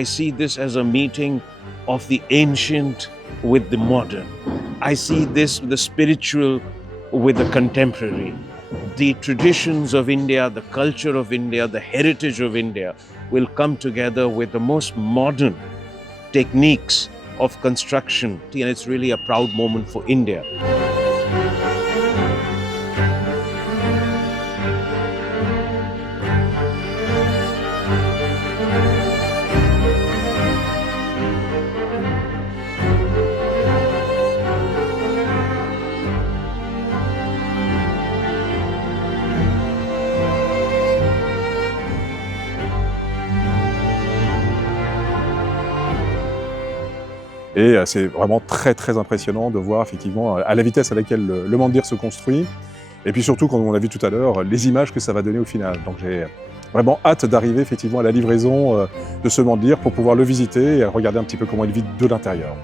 I see this as a meeting of the ancient with the modern. I see this, the spiritual with the contemporary. The traditions of India, the culture of India, the heritage of India will come together with the most modern techniques of construction. And it's really a proud moment for India. Et c'est vraiment très très impressionnant de voir effectivement à la vitesse à laquelle le mandir se construit. Et puis surtout, comme on l'a vu tout à l'heure, les images que ça va donner au final. Donc j'ai vraiment hâte d'arriver effectivement à la livraison de ce mandir pour pouvoir le visiter et regarder un petit peu comment il vit de l'intérieur.